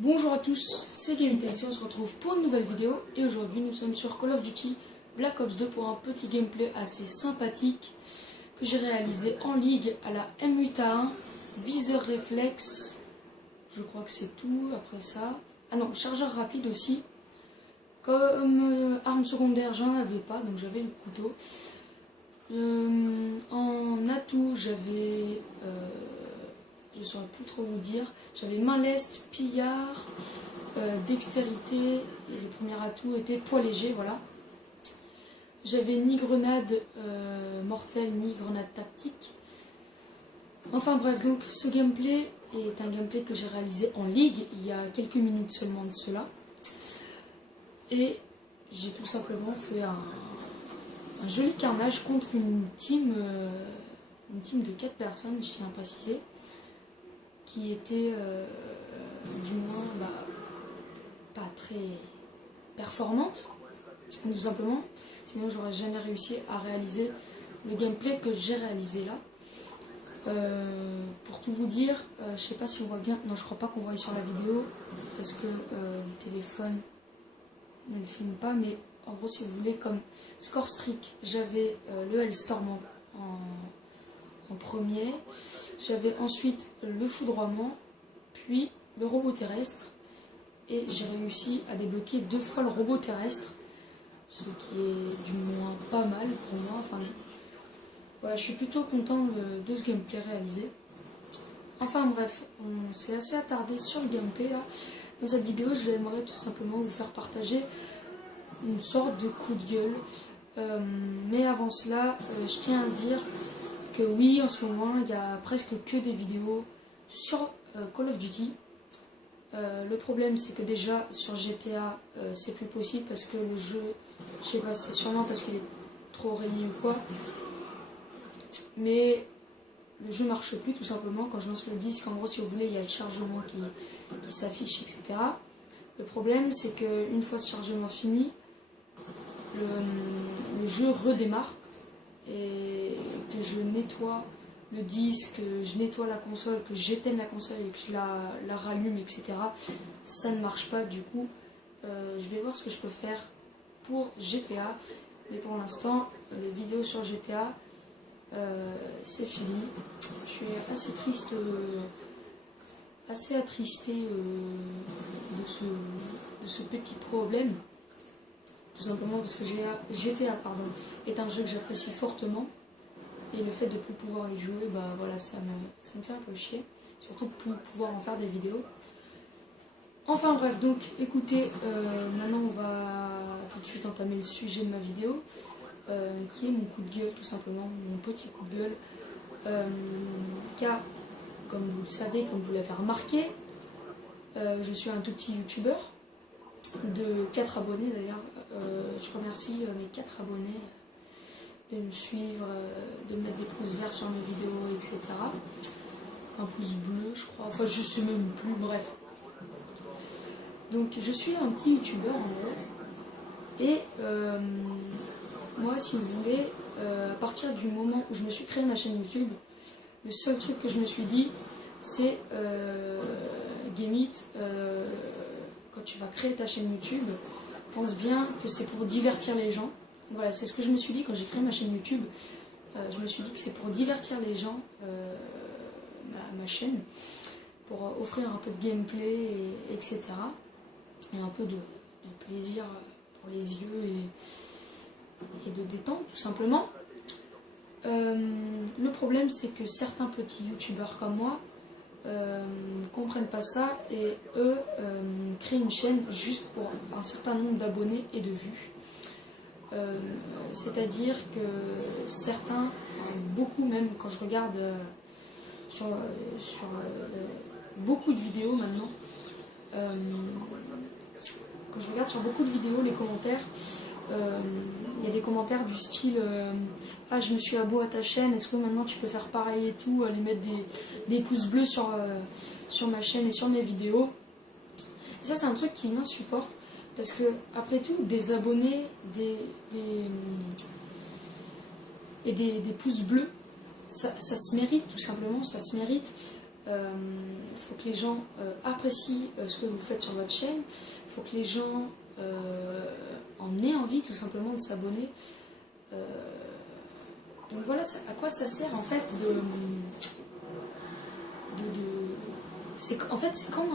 Bonjour à tous, c'est GameTech, on se retrouve pour une nouvelle vidéo et aujourd'hui nous sommes sur Call of Duty Black Ops 2 pour un petit gameplay assez sympathique que j'ai réalisé en ligue à la M8A1, viseur réflexe, je crois que c'est tout après ça. Ah non, chargeur rapide aussi. Comme arme secondaire j'en avais pas, donc j'avais le couteau. En atout j'avais... je ne saurais plus trop vous dire. J'avais main leste, pillard, dextérité, et le premier atout était poids léger, voilà. J'avais ni grenade mortelle, ni grenade tactique. Enfin bref, donc ce gameplay est un gameplay que j'ai réalisé en ligue, il y a quelques minutes seulement de cela. Et j'ai tout simplement fait un joli carnage contre une team de 4 personnes, je tiens à préciser, qui était du moins pas très performante, tout simplement, sinon j'aurais jamais réussi à réaliser le gameplay que j'ai réalisé là. Pour tout vous dire, je sais pas si on voit bien, non je crois pas qu'on voit sur la vidéo, parce que le téléphone ne le filme pas, mais en gros si vous voulez, comme score streak, j'avais le Hellstorm en premier, j'avais ensuite le foudroiement, puis le robot terrestre, et j'ai réussi à débloquer 2 fois le robot terrestre, ce qui est du moins pas mal pour moi. Enfin, voilà, je suis plutôt content de ce gameplay réalisé. Enfin bref, on s'est assez attardé sur le gameplay là. Dans cette vidéo, j'aimerais tout simplement vous faire partager une sorte de coup de gueule. Mais avant cela, je tiens à dire que oui, en ce moment, il y a presque que des vidéos sur Call of Duty. Le problème, c'est que déjà, sur GTA, c'est plus possible parce que le jeu, je sais pas, c'est sûrement parce qu'il est trop rayé ou quoi. Mais le jeu marche plus, tout simplement. Quand je lance le disque, en gros, si vous voulez, il y a le chargement qui s'affiche, etc. Le problème, c'est qu'une fois ce chargement fini, le jeu redémarre. Et que je nettoie le disque, que je nettoie la console, que j'éteigne la console et que je la rallume, etc. Ça ne marche pas, du coup. Je vais voir ce que je peux faire pour GTA. Mais pour l'instant, les vidéos sur GTA, c'est fini. Je suis assez triste, assez attristé de ce petit problème. Tout simplement parce que GTA est un jeu que j'apprécie fortement. Et le fait de ne plus pouvoir y jouer, bah voilà, ça me fait un peu chier. Surtout de ne plus pouvoir en faire des vidéos. Enfin bref, donc écoutez, maintenant on va tout de suite entamer le sujet de ma vidéo. Qui est mon coup de gueule, tout simplement, mon petit coup de gueule. Car, comme vous le savez, comme vous l'avez remarqué, je suis un tout petit youtubeur de 4 abonnés d'ailleurs. Je remercie mes 4 abonnés de me suivre, de mettre des pouces verts sur mes vidéos, etc. Un pouce bleu, je crois, enfin je sais même plus, bref. Donc je suis un petit youtubeur en gros. Et moi, si vous voulez, à partir du moment où je me suis créé ma chaîne YouTube, le seul truc que je me suis dit, c'est Gameit, quand tu vas créer ta chaîne YouTube, pense bien que c'est pour divertir les gens. Voilà, c'est ce que je me suis dit quand j'ai créé ma chaîne YouTube. Je me suis dit que c'est pour divertir les gens, ma chaîne, pour offrir un peu de gameplay, etc. Et un peu de plaisir pour les yeux et de détente, tout simplement. Le problème, c'est que certains petits youtubeurs comme moi ne comprennent pas ça et eux créent une chaîne juste pour un certain nombre d'abonnés et de vues. C'est-à-dire que certains, enfin, beaucoup même, quand je regarde sur beaucoup de vidéos maintenant, quand je regarde sur beaucoup de vidéos les commentaires, il y a des commentaires du style ah, je me suis abo à ta chaîne, est-ce que maintenant tu peux faire pareil et tout, aller mettre des pouces bleus sur ma chaîne et sur mes vidéos. Et ça, c'est un truc qui m'insupporte, parce que après tout, des abonnés, des pouces bleus, ça se mérite, tout simplement, ça se mérite. faut que les gens apprécient ce que vous faites sur votre chaîne, il faut que les gens en aient envie tout simplement de s'abonner. Donc voilà à quoi ça sert en fait en fait c'est comme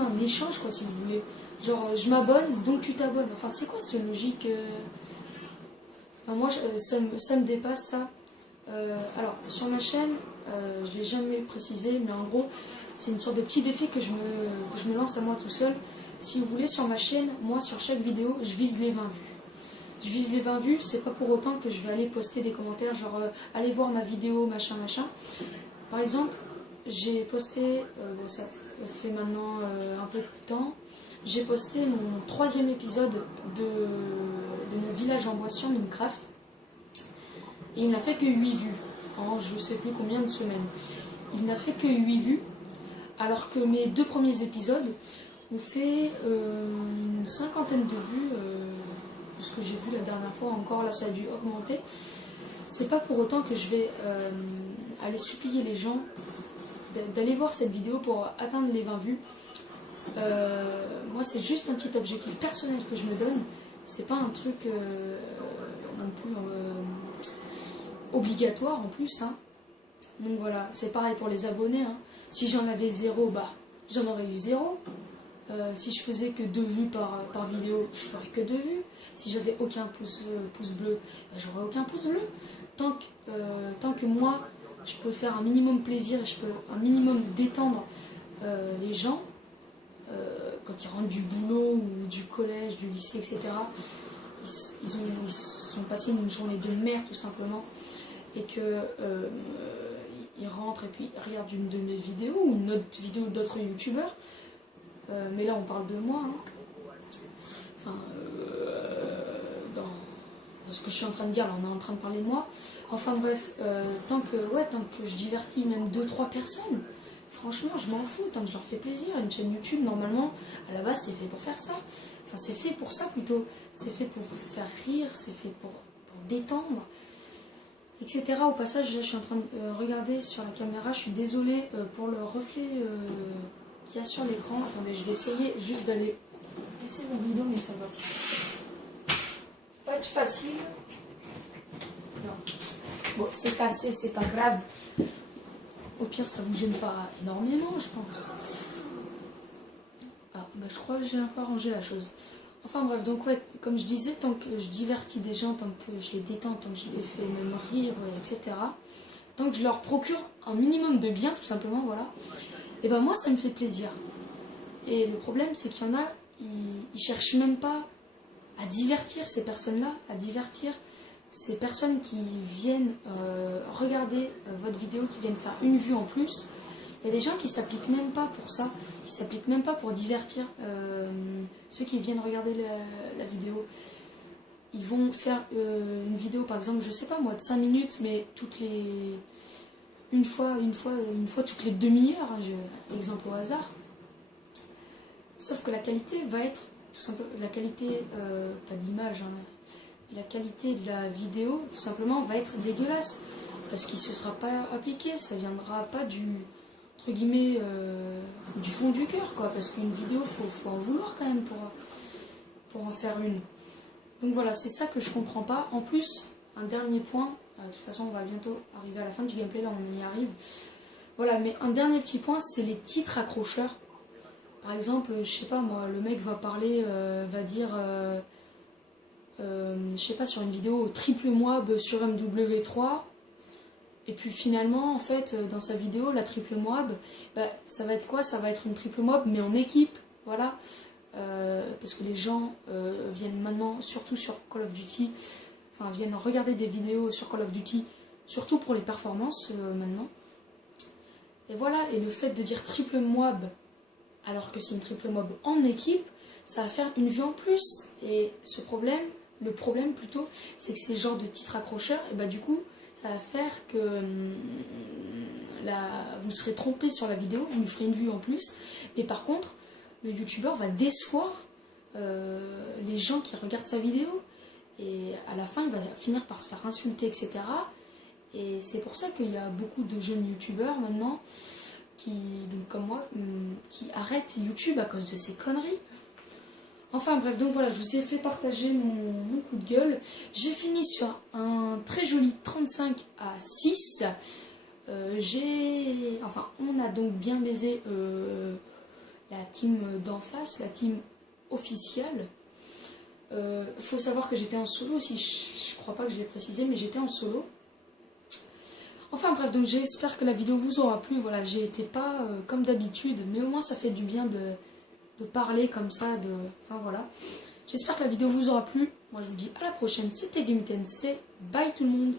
un échange quoi si vous voulez. Genre je m'abonne donc tu t'abonnes. Enfin c'est quoi cette logique Enfin moi ça me dépasse ça. Alors sur ma chaîne, je ne l'ai jamais précisé, mais en gros c'est une sorte de petit défi que je me lance à moi tout seul. Si vous voulez sur ma chaîne, moi sur chaque vidéo je vise les 20 vues. Je vise les 20 vues, c'est pas pour autant que je vais aller poster des commentaires genre allez voir ma vidéo, machin, machin. Par exemple, j'ai posté, bon, ça fait maintenant un peu de temps, j'ai posté mon 3e épisode de mon village en boisson Minecraft. Et il n'a fait que 8 vues, en je sais plus combien de semaines. Il n'a fait que 8 vues, alors que mes 2 premiers épisodes ont fait une 50aine de vues. De ce que j'ai vu la dernière fois, encore là ça a dû augmenter. C'est pas pour autant que je vais aller supplier les gens d'aller voir cette vidéo pour atteindre les 20 vues. Moi c'est juste un petit objectif personnel que je me donne, c'est pas un truc non plus obligatoire en plus hein. Donc voilà, c'est pareil pour les abonnés hein. Si j'en avais 0, bah j'en aurais eu 0. Si je faisais que 2 vues par vidéo, je ferais que 2 vues. Si j'avais aucun pouce bleu, ben j'aurais aucun pouce bleu. Tant que moi, je peux faire un minimum plaisir et je peux un minimum détendre les gens, quand ils rentrent du boulot ou du collège, du lycée, etc., ils ont passé une journée de merde tout simplement, et que ils rentrent et puis ils regardent une de mes vidéos ou une autre vidéo d'autres youtubeurs. Mais là on parle de moi hein. Enfin dans ce que je suis en train de dire là on est en train de parler de moi, enfin bref, tant que je divertis même 2-3 personnes, franchement je m'en fous, tant que je leur fais plaisir. Une chaîne YouTube normalement à la base c'est fait pour faire ça, enfin c'est fait pour ça plutôt, c'est fait pour faire rire, c'est fait pour détendre, etc. Au passage je suis en train de regarder sur la caméra, je suis désolée pour le reflet qu'il y a sur l'écran. Attendez, je vais essayer juste d'aller baisser mon vidéo, mais ça va pas être facile. Non. Bon, c'est cassé, c'est pas grave. Au pire, ça vous gêne pas énormément, je pense. Ah, bah je crois que j'ai un peu arrangé la chose. Enfin bref, donc ouais, comme je disais, tant que je divertis des gens, tant que je les détends, tant que je les fais même rire, etc., tant que je leur procure un minimum de bien, tout simplement, voilà, et ben moi, ça me fait plaisir. Et le problème, c'est qu'il y en a, ils cherchent même pas à divertir ces personnes-là, à divertir ces personnes qui viennent regarder votre vidéo, qui viennent faire une vue en plus. Il y a des gens qui s'appliquent même pas pour ça, qui s'appliquent même pas pour divertir ceux qui viennent regarder la vidéo. Ils vont faire une vidéo, par exemple, je sais pas moi, de 5 minutes, mais une fois toutes les demi-heures, hein, exemple au hasard. Sauf que la qualité va être, tout simplement, la qualité, pas d'image, hein, la qualité de la vidéo, tout simplement, va être dégueulasse. Parce qu'il ne se sera pas appliqué, ça viendra pas entre guillemets, du fond du cœur, quoi. Parce qu'une vidéo, faut en vouloir quand même pour en faire une. Donc voilà, c'est ça que je comprends pas. En plus, un dernier point, de toute façon, on va bientôt arriver à la fin du gameplay, là, on y arrive. Voilà, mais un dernier petit point, c'est les titres accrocheurs. Par exemple, je sais pas moi, le mec va parler, va dire, je sais pas, sur une vidéo triple moab sur MW3, et puis finalement, en fait, dans sa vidéo, la triple moab, bah, ça va être quoi? Ça va être une triple moab, mais en équipe, voilà. Parce que les gens viennent maintenant, surtout sur Call of Duty, enfin, viennent regarder des vidéos sur Call of Duty, surtout pour les performances, maintenant. Et voilà, et le fait de dire triple moab, alors que c'est une triple mob en équipe, ça va faire une vue en plus. Et le problème plutôt, c'est que ces genres de titres accrocheurs, et bah du coup, ça va faire que vous serez trompé sur la vidéo, vous lui ferez une vue en plus, mais par contre, le youtubeur va décevoir les gens qui regardent sa vidéo, et à la fin, il va finir par se faire insulter, etc. Et c'est pour ça qu'il y a beaucoup de jeunes youtubeurs maintenant, donc comme moi, qui arrêtent YouTube à cause de ces conneries. Enfin bref, donc voilà, je vous ai fait partager mon coup de gueule. J'ai fini sur un très joli 35-6. On a donc bien baisé la team d'en face, la team officielle. Faut savoir que j'étais en solo aussi, je crois pas que je l'ai précisé, mais j'étais en solo. Enfin bref, donc j'espère que la vidéo vous aura plu. Voilà, j'ai été pas comme d'habitude, mais au moins ça fait du bien de parler comme ça. Enfin voilà. J'espère que la vidéo vous aura plu. Moi je vous dis à la prochaine. C'était GameTNC. Bye tout le monde.